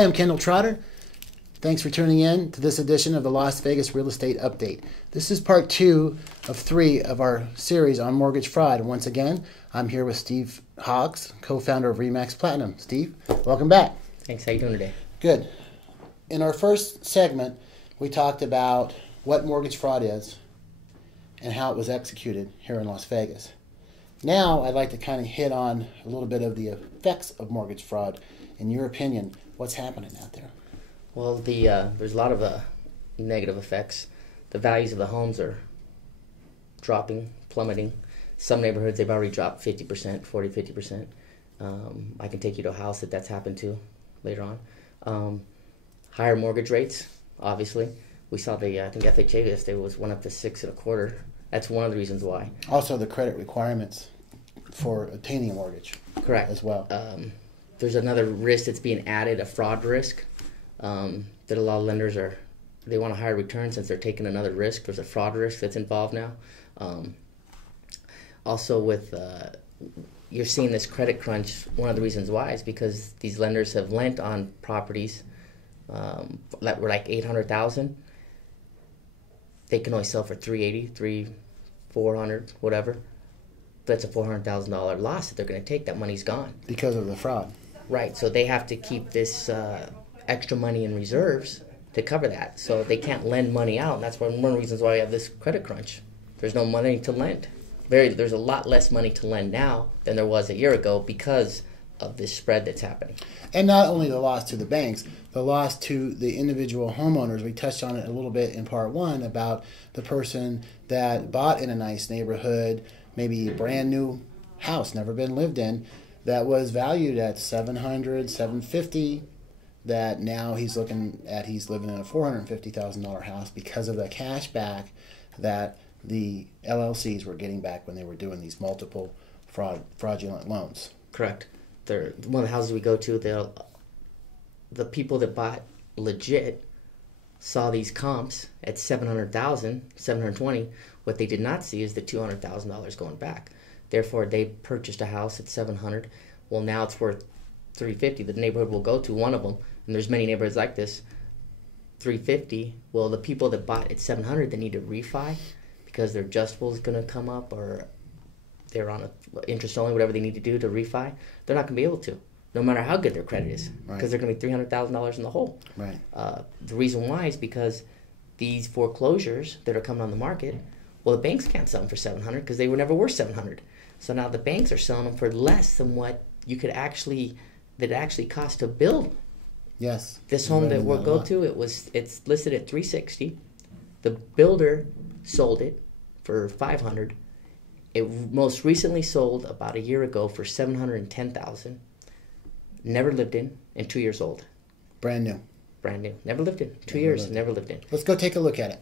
Hi, I'm Kendall Trotter. Thanks for tuning in to this edition of the Las Vegas Real Estate Update. This is part 2 of 3 of our series on mortgage fraud. And once again, I'm here with Steve Hoggs, co-founder of RE/MAX Platinum. Steve, welcome back. Thanks. How you doing today? Good. In our first segment, we talked about what mortgage fraud is and how it was executed here in Las Vegas. Now, I'd like to kind of hit on a little bit of the effects of mortgage fraud. In your opinion, what's happening out there? Well, there's a lot of negative effects. The values of the homes are dropping, plummeting. Some neighborhoods, they've already dropped 50%, 40, 50%. I can take you to a house that's happened to later on. Higher mortgage rates, obviously. We saw I think FHA yesterday went up to 6.25. That's one of the reasons why. Also, the credit requirements for obtaining a mortgage. Correct. As well. There's another risk that's being added, a fraud risk, that a lot of lenders they want a higher return since they're taking another risk. There's a fraud risk that's involved now. Also with, you're seeing this credit crunch, one of the reasons why is because these lenders have lent on properties that were like $800,000. They can only sell for $380,000, $400,000, whatever. That's a $400,000 loss that they're going to take. That money's gone. Because of the fraud. Right, so they have to keep this extra money in reserves to cover that. So they can't lend money out, and that's one of the reasons why we have this credit crunch. There's no money to lend. There's a lot less money to lend now than there was a year ago because of this spread that's happening. And not only the loss to the banks, the loss to the individual homeowners. We touched on it a little bit in part 1 about the person that bought in a nice neighborhood, maybe a brand new house, never been lived in, that was valued at $700,000, $750,000, that now he's living in a $450,000 house because of the cash back that the LLCs were getting back when they were doing these multiple fraudulent loans. Correct. One of the houses we go to, the people that bought legit saw these comps at $700,000, $720,000. What they did not see is the $200,000 going back. Therefore, they purchased a house at $700,000. Well, now it's worth $350,000. The neighborhood we'll go to, one of them, and there's many neighborhoods like this, $350,000. Well, the people that bought at $700,000, they need to refi because their adjustable is going to come up, or they're on interest only, whatever they need to do to refi. They're not going to be able to, no matter how good their credit is, because they're going to be $300,000 in the hole. Right. The reason why is because these foreclosures that are coming on the market, well, the banks can't sell them for $700,000 because they were never worth $700,000. So now the banks are selling them for less than what that it actually costs to build. Yes. This home that we'll go to, it's listed at $360,000. The builder sold it for $500,000. It most recently sold about a year ago for $710,000. Never lived in, and 2 years old. Brand new. Brand new. Never lived in. 2 years, never lived in. Let's go take a look at it.